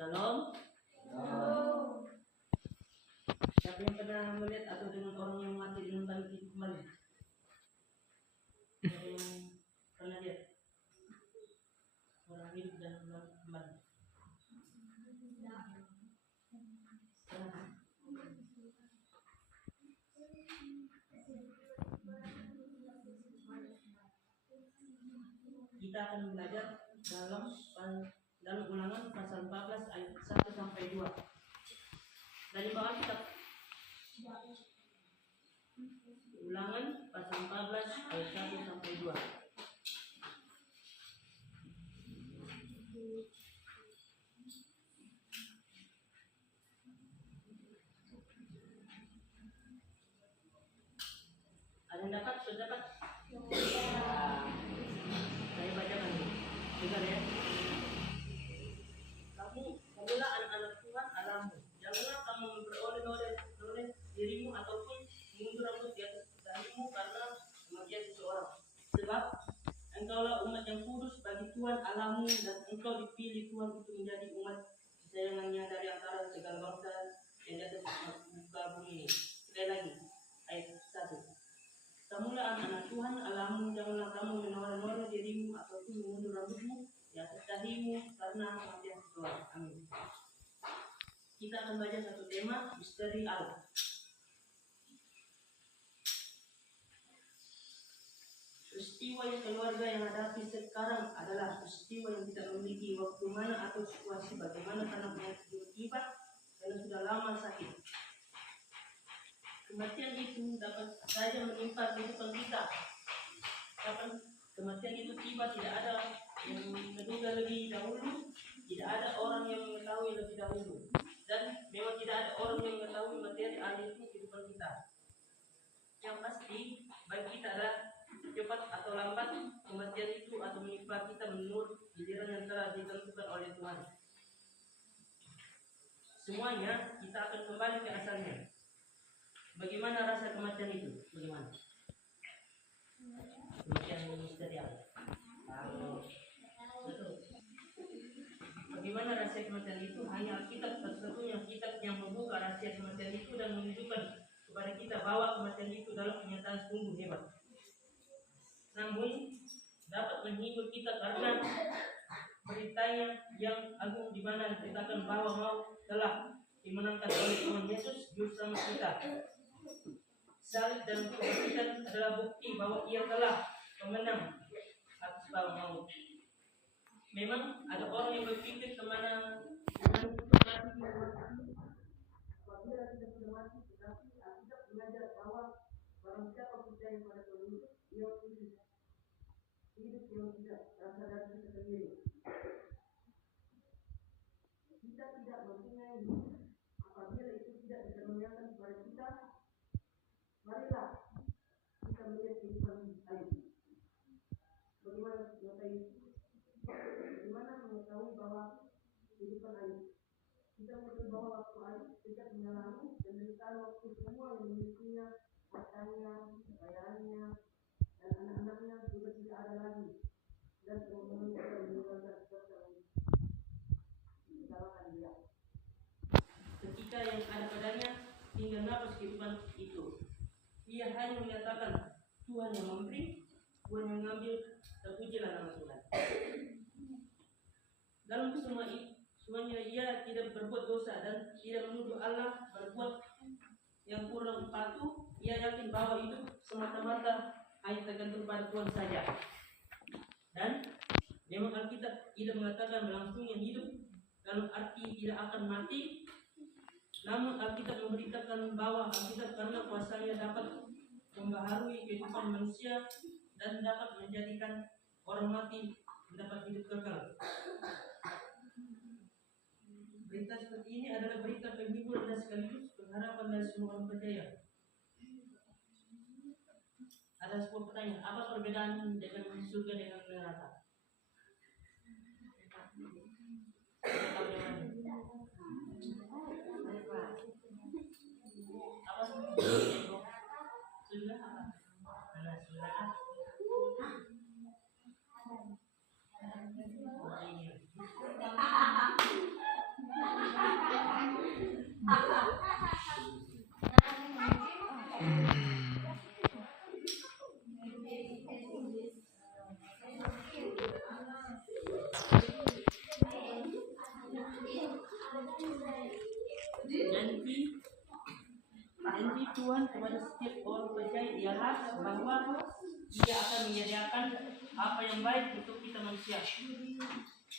Shalom. Siapa yang pernah melihat atau dengan orang yang mati dengan bangkit kembali? Yang pernah lihat orang hidup dan bangkit kembali? Kita akan belajar dalam Ulangan pasal 14 ayat 1 sampai 2. Dari bawah kitab Ulangan pasal 14 ayat 1 sampai 2. Ada yang dapat? Sudah dapat? Saya bacakan dulu. Dengar ya. Kamulah anak-anak Tuhan Allahmu. Janganlah kamu memperoleh-oleh dirimu ataupun mengundur rambut di atas dahimu karena kematian seseorang. Sebab engkaulah umat yang kudus bagi Tuhan Allahmu, dan engkau dipilih Tuhan untuk menjadi umat kesayangannya dari antara segala bangsa yang di atas muka bumi ini. Sekali lagi, ayat 1. Kamulah anak-anak Tuhan Allahmu, janganlah kamu menawarkan dirimu ataupun mengundur rambutmu di atas dahimu karena kematian seseorang. Amin. Kita akan baca satu tema, misteri Allah. Peristiwa yang keluarga yang hadapi sekarang adalah peristiwa yang tidak memiliki waktu mana atau situasi bagaimana karena penyakit tiba karena sudah lama sakit. Kematian itu dapat saja menimpa kehidupan kita. Kapan kematian itu tiba, tidak ada yang menduga lebih dahulu, tidak ada orang yang mengetahui lebih dahulu, dan memang tidak ada orang yang mengetahui materi akhir kehidupan kita. Yang pasti bagi kita adalah cepat atau lambat kematian itu atau menimpa kita menurut giliran yang telah ditentukan oleh Tuhan. Semuanya kita akan kembali ke asalnya. Bagaimana rasa kematian itu? Bagaimana? Kematian misteri Allah. Betul. Bagaimana rahasia kematian itu? Hanya Alkitab satu-satunya kitab yang membuka rahasia kematian itu dan menunjukkan kepada kita bahwa kematian itu dalam kenyataan sungguh hebat. Namun dapat menghibur kita karena beritanya yang agung di mana diberitakan bahwa maut telah dimenangkan oleh Tuhan Yesus juru selamat kita. Salib dan kebangkitan adalah bukti bahwa ia telah memenang atas bala maut. Memang ada orang yang berpikir kemana apabila kita sudah mati, tetapi Alkitab mengajar bahwa barang siapa percaya pada Tuhan Yesus, ia hidup yang tidak rasa dari kita sendiri. Kita tidak mempunyai hidup apabila itu tidak dikaruniakan kepada kita. Marilah kita melihat kehidupan Ayub. Bagaimana mengetahui bahwa kehidupan Ayub? Kita mengetahui bahwa waktu Ayub sejak mengalami penderitaan waktu semua yang dimilikinya, hartanya, kekayaannya, dan anak-anaknya juga tidak ada lagi, dan teman-temannya yang meninggalkan serta meninggalkan dia. Ketika yang ada padanya tinggal nafas kehidupan itu, ia hanya menyatakan Tuhan yang memberi, Tuhan yang mengambil, terpujilah nama Tuhan. Dalam semuanya ia tidak berbuat dosa dan tidak menuduh Allah berbuat yang kurang patuh. Ia yakin bahwa hidup semata-mata hanya tergantung pada Tuhan saja. Dan memang Alkitab tidak mengatakan berlangsungnya hidup dalam arti tidak akan mati. Namun Alkitab memberitakan bahwa Alkitab karena kuasanya dapat membaharui kehidupan manusia dan dapat menjadikan orang mati mendapat hidup kekal. Berita seperti ini adalah berita penghibur dan sekaligus pengharapan dari semua orang percaya. Ada sebuah pertanyaan, apa perbedaan dengan surga dengan neraka? Apa surga apa? Mana surga? bahwa Dia akan menyediakan apa yang baik untuk kita manusia.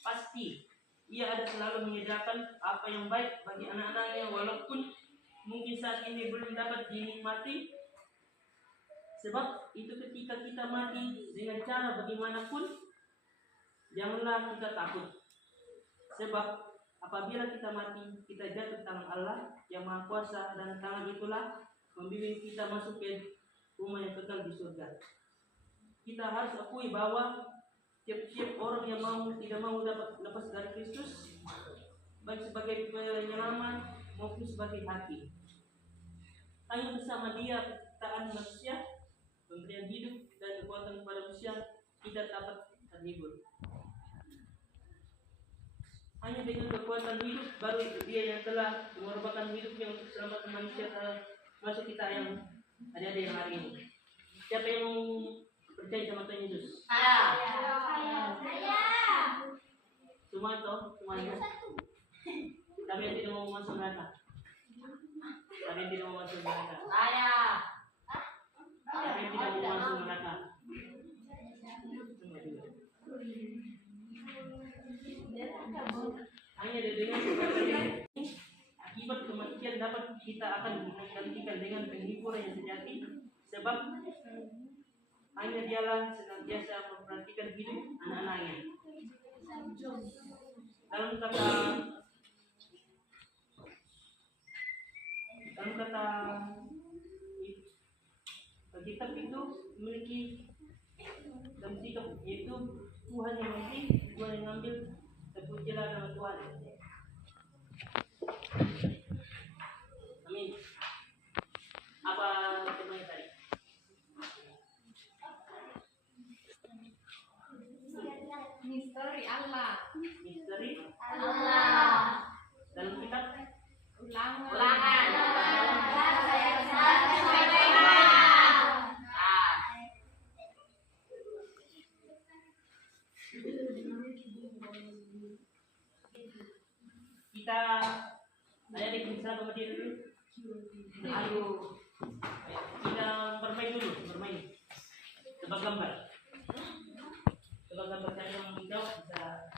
Pasti Ia ada selalu menyediakan apa yang baik bagi anak-anaknya, walaupun mungkin saat ini belum dapat dinikmati. Sebab itu ketika kita mati dengan cara bagaimanapun, janganlah kita takut. Sebab apabila kita mati, kita jatuh ke tangan Allah yang Maha Kuasa, dan tangan itulah membimbing kita masuk ke rumah yang kekal di surga. Kita harus akui bahwa tiap-tiap orang yang tidak mau dapat lepas dari Kristus, baik sebagai penyelamat maupun sebagai haki, hanya bersama Dia penciptaan manusia, pemberian hidup dan kekuatan kepada manusia, kita dapat terhibur. Hanya dengan kekuatan hidup baru Dia yang telah mengorbankan hidupnya untuk selamatkan manusia, termasuk kita yang ada yang hari ini. Siapa yang percaya sama Tuhan Yesus? Saya. Semuanya. Tapi yang tidak mau masuk neraka. Tapi yang tidak mau masuk neraka. Tapi yang tidak mau masuk neraka. Hanya dengan akibat kematian dapat kita akan menggantikan dengan penghiburan yang sejati, sebab hanya Dialah senantiasa memperhatikan hidup anak-anaknya. Dalam kata kitab itu memiliki dan sikap, yaitu Tuhan yang mati, Tuhan yang mengambil, terpujilah nama Tuhan. Amin. Apa temannya tadi? Misteri Allah. Misteri Allah. dalam kitab Ulangan. kita ada di kisah sama dia dulu. Ayo kita bermain tebak gambar saya yang menjawab bisa.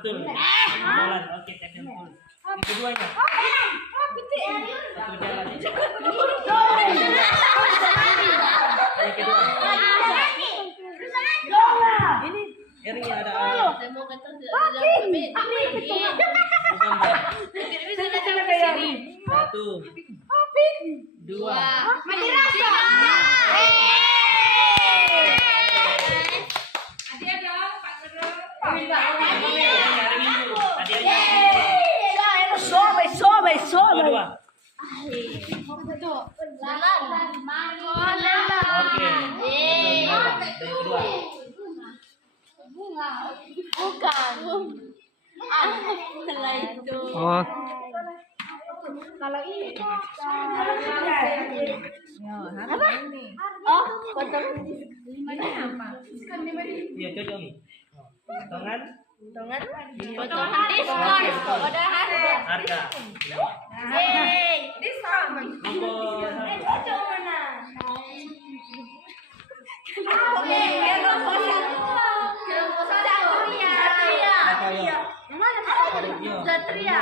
Betul. Jalan. Oke, betul. Yang keduanya. Satu jalan. Yang kedua. Ini ada satu. Oh, Kalau ini Oh, potong. Iya, cocok nih. Potongan Potongan. potongan diskon. Udah harga. harga. Hey, diskon. Nomor Oke, Satria.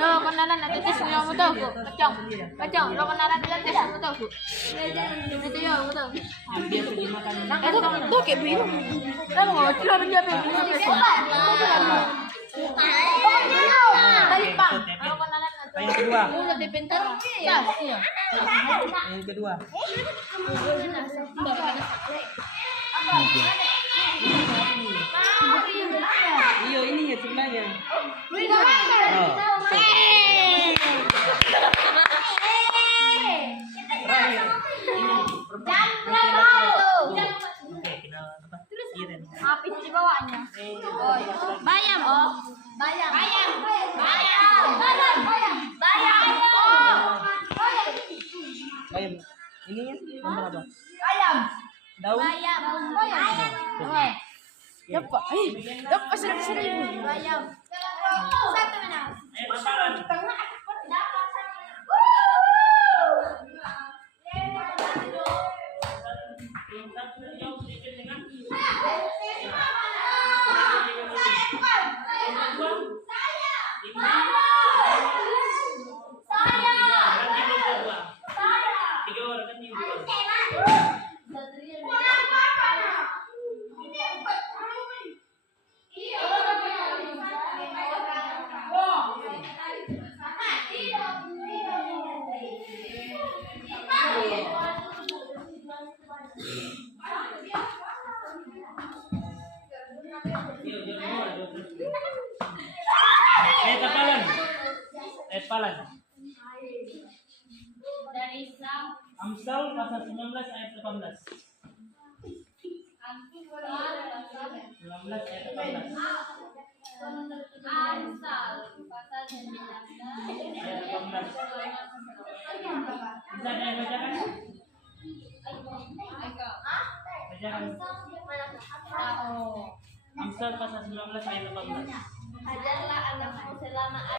Lo kenalan ada tes yang mau tahu, kacang, kacang. Lo kenalan ada tes yang mau tahu. Itu ya, mau tahu. biasa dimakan. Itu kayak biru. Kamu nggak cuma menjawab ini. Tadi Pak, lo kenalan ada. Yang kedua. Lebih pintar. Ya, iya. Yang kedua. Iya, ini ya sebelahnya. Oh. Terakhir. Ini Oke, kita apa? Iren. Habis di bawahnya. Oh, iya. Bayam. Oh, bayam. Bayam. Bayam. Bayam. Ini nomor apa? Bayam. Daun. Bayam. Bayam. Dapat. Dapat seribu. Bayam. Satu menang. Paparan. Palan. Dari Sam. Amsal pasal 19 ayat 18. 19 ayat 18. Amsal pasal 19 Ayat 18. Bisa saya bacakan? Bacakan. Amsal pasal 19 ayat 18. Ajarlah anakmu selama